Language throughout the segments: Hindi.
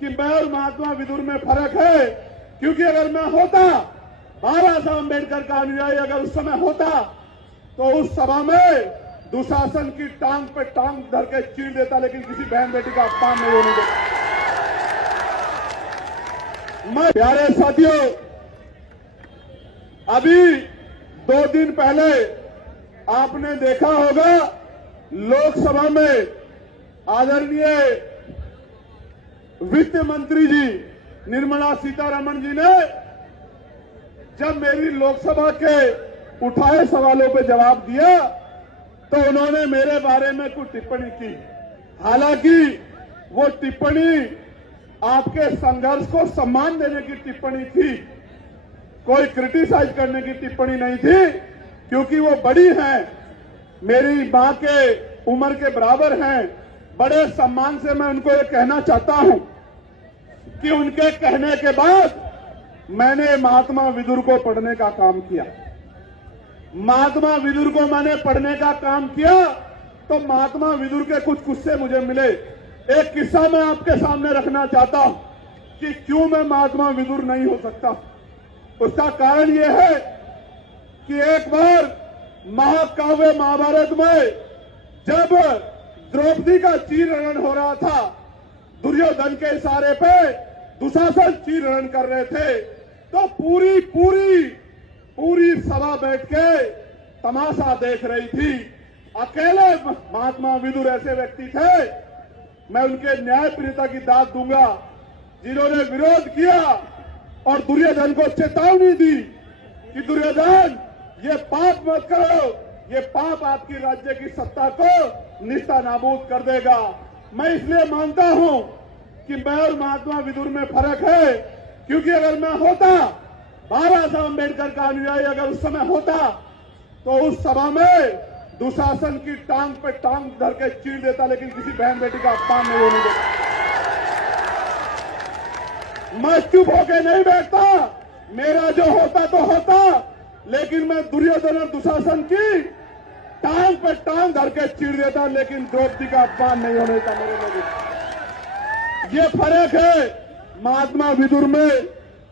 कि मैं और महात्मा विदुर में फर्क है, क्योंकि अगर मैं होता बाबा साहब अम्बेडकर का अनुयायी अगर उस समय होता तो उस सभा में दुशासन की टांग पे टांग धर के चीर देता, लेकिन किसी बहन बेटी का अपमान नहीं होने देता। मैं प्यारे साथियों, अभी 2 दिन पहले आपने देखा होगा लोकसभा में आदरणीय वित्त मंत्री जी निर्मला सीतारमण जी ने जब मेरी लोकसभा के उठाए सवालों पे जवाब दिया तो उन्होंने मेरे बारे में कुछ टिप्पणी की। हालांकि वो टिप्पणी आपके संघर्ष को सम्मान देने की टिप्पणी थी, कोई क्रिटिसाइज करने की टिप्पणी नहीं थी, क्योंकि वो बड़ी हैं, मेरी मां के उम्र के बराबर हैं। बड़े सम्मान से मैं उनको ये कहना चाहता हूं कि उनके कहने के बाद मैंने महात्मा विदुर को पढ़ने का काम किया। महात्मा विदुर को मैंने पढ़ने का काम किया तो महात्मा विदुर के कुछ किस्से मुझे मिले। एक किस्सा मैं आपके सामने रखना चाहता हूं कि क्यों मैं महात्मा विदुर नहीं हो सकता। उसका कारण यह है कि एक बार महाकाव्य महाभारत में जब द्रौपदी का चीरहरण हो रहा था, दुर्योधन के इशारे पे दुशासन चीरहरण कर रहे थे, तो पूरी सभा बैठ के तमाशा देख रही थी। अकेले महात्मा विदुर ऐसे व्यक्ति थे, मैं उनके न्यायप्रियता की दाद दूंगा, जिन्होंने विरोध किया और दुर्योधन को चेतावनी दी कि दुर्योधन ये पाप मत करो, ये पाप आपकी राज्य की सत्ता को निस्ता नाबूद कर देगा। मैं इसलिए मानता हूं कि मैं और महात्मा विदुर में फर्क है, क्योंकि अगर मैं होता बाबा साहब अम्बेडकर का अनुयायी अगर उस समय होता तो उस सभा में दुशासन की टांग पे टांग धर के चीर देता, लेकिन किसी बहन बेटी का अपमान नहीं होने देता। मैं चुप होके नहीं बैठता, मेरा जो होता तो होता, लेकिन मैं दुर्योधन और दुशासन की टांग पे टांग धर के चीर देता, लेकिन द्रौपदी का अपमान नहीं होने देता। मेरे लोग ये फर्क है महात्मा विदुर में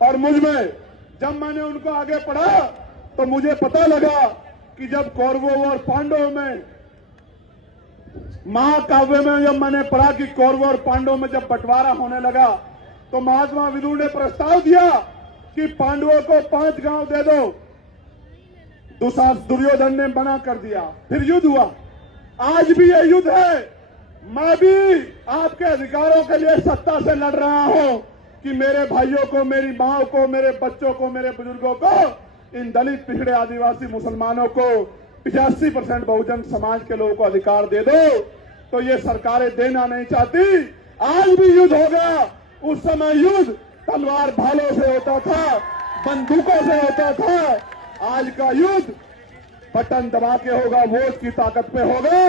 और मुझ में। जब मैंने उनको आगे पढ़ा तो मुझे पता लगा कि जब कौरवों और पांडवों में महाकाव्य में जब मैंने पढ़ा कि कौरवों और पांडवों में जब बंटवारा होने लगा तो महात्मा विदुर ने प्रस्ताव दिया कि पांडवों को 5 गांव दे दो। दुर्योधन ने मना कर दिया, फिर युद्ध हुआ। आज भी यह युद्ध है। मैं भी आपके अधिकारों के लिए सत्ता से लड़ रहा हूं कि मेरे भाइयों को, मेरी मां को, मेरे बच्चों को, मेरे बुजुर्गों को, इन दलित पिछड़े आदिवासी मुसलमानों को 85% बहुजन समाज के लोगों को अधिकार दे दो। तो ये सरकारें देना नहीं चाहती। आज भी युद्ध होगा। उस समय युद्ध तलवार भालों से होता था, बंदूकों से होता था। आज का युद्ध बटन दबा के होगा, वोट की ताकत पे होगा।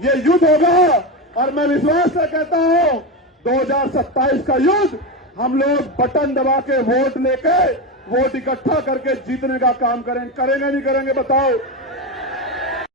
ये युद्ध होगा और मैं विश्वास से कहता हूं 2027 का युद्ध हम लोग बटन दबा के वोट लेके, वोट इकट्ठा करके जीतने का काम करेंगे। नहीं करेंगे बताओ?